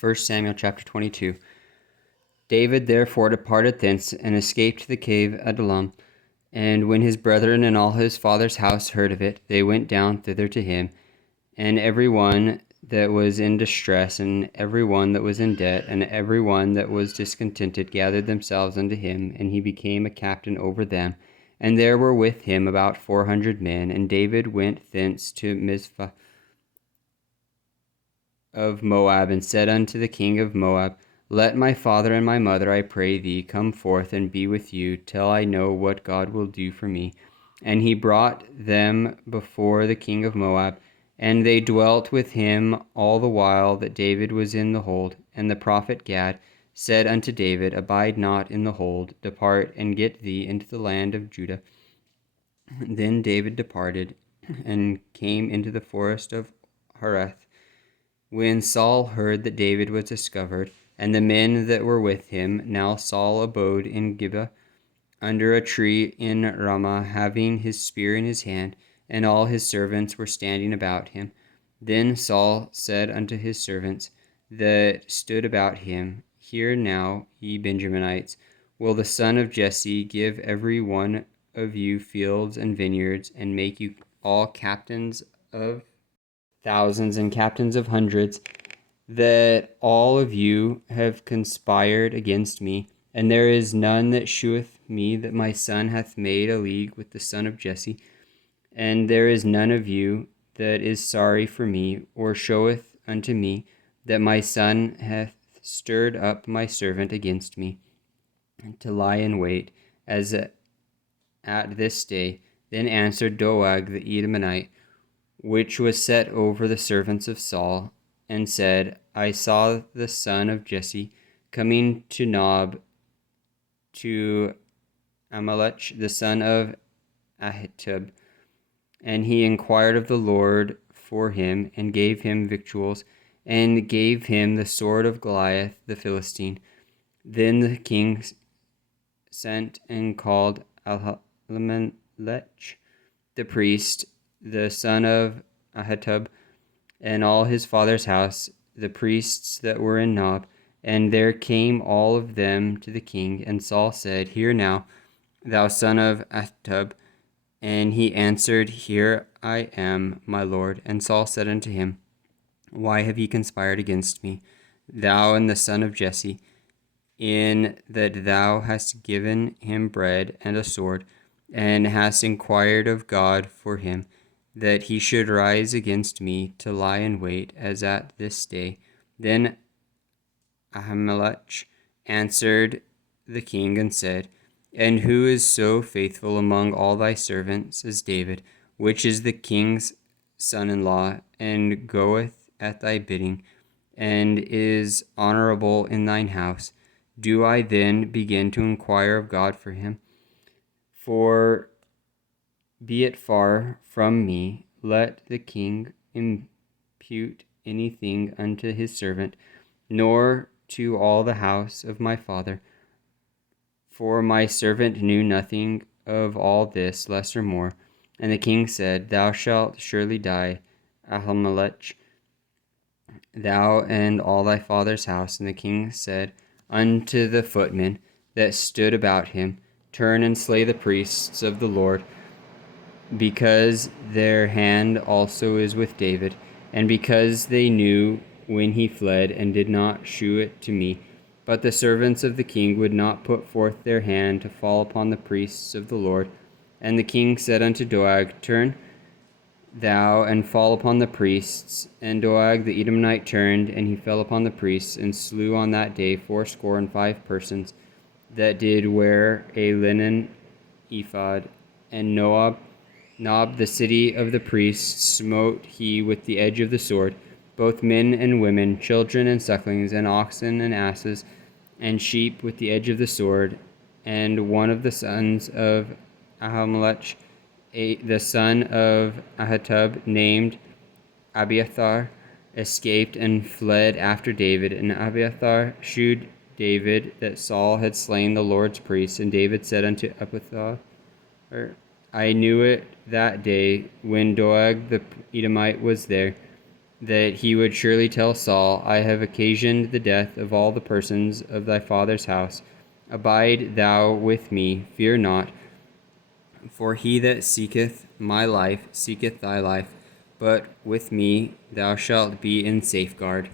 1 Samuel chapter 22. David therefore departed thence, and escaped to the cave Adullam. And when his brethren and all his father's house heard of it, they went down thither to him. And every one that was in distress, and every one that was in debt, and every one that was discontented, gathered themselves unto him, and he became a captain over them. And there were with him about 400 men. And David went thence to Mizpah of Moab, and said unto the king of Moab, Let my father and my mother, I pray thee, come forth and be with you, till I know what God will do for me. And he brought them before the king of Moab, and they dwelt with him all the while that David was in the hold. And the prophet Gad said unto David, Abide not in the hold, depart and get thee into the land of Judah. Then David departed, and came into the forest of Hareth. When Saul heard that David was discovered, and the men that were with him, now Saul abode in Gibeah, under a tree in Ramah, having his spear in his hand, and all his servants were standing about him. Then Saul said unto his servants that stood about him, Hear now, ye Benjaminites, will the son of Jesse give every one of you fields and vineyards, and make you all captains of thousands and captains of hundreds, that all of you have conspired against me, and there is none that sheweth me that my son hath made a league with the son of Jesse, and there is none of you that is sorry for me, or showeth unto me that my son hath stirred up my servant against me, to lie in wait, as at this day. Then answered Doeg the Edomite, which was set over the servants of Saul, and said, I saw the son of Jesse coming to Nob, to Amalek the son of Ahitub, and he inquired of the Lord for him, and gave him victuals, and gave him the sword of Goliath the Philistine. Then the king sent and called Ahimelech the priest, the son of Ahitub, and all his father's house, the priests that were in Nob. And there came all of them to the king. And Saul said, Hear now, thou son of Ahitub. And he answered, Here I am, my lord. And Saul said unto him, Why have ye conspired against me, thou and the son of Jesse, in that thou hast given him bread and a sword, and hast inquired of God for him, that he should rise against me to lie in wait, as at this day? Then Ahimelech answered the king and said, And who is so faithful among all thy servants as David, which is the king's son-in-law, and goeth at thy bidding, and is honorable in thine house? Do I then begin to inquire of God for him? For be it far from me, let the king impute anything unto his servant, nor to all the house of my father. For my servant knew nothing of all this, less or more. And the king said, Thou shalt surely die, Ahimelech, thou and all thy father's house. And the king said unto the footmen that stood about him, Turn and slay the priests of the Lord, because their hand also is with David, and because they knew when he fled, and did not shew it to me. But the servants of the king would not put forth their hand to fall upon the priests of the Lord. And the king said unto Doeg, Turn thou and fall upon the priests. And Doeg the Edomite turned, and he fell upon the priests, and slew on that day 75 persons that did wear a linen ephod. And Nob, the city of the priests, smote he with the edge of the sword, both men and women, children and sucklings, and oxen and asses, and sheep with the edge of the sword. And one of the sons of Ahimelech, the son of Ahitub, named Abiathar, escaped and fled after David. And Abiathar shewed David that Saul had slain the Lord's priest. And David said unto Abiathar, I knew it that day when Doeg the Edomite was there, that he would surely tell Saul, I have occasioned the death of all the persons of thy father's house. Abide thou with me, fear not, for he that seeketh my life seeketh thy life, but with me thou shalt be in safeguard.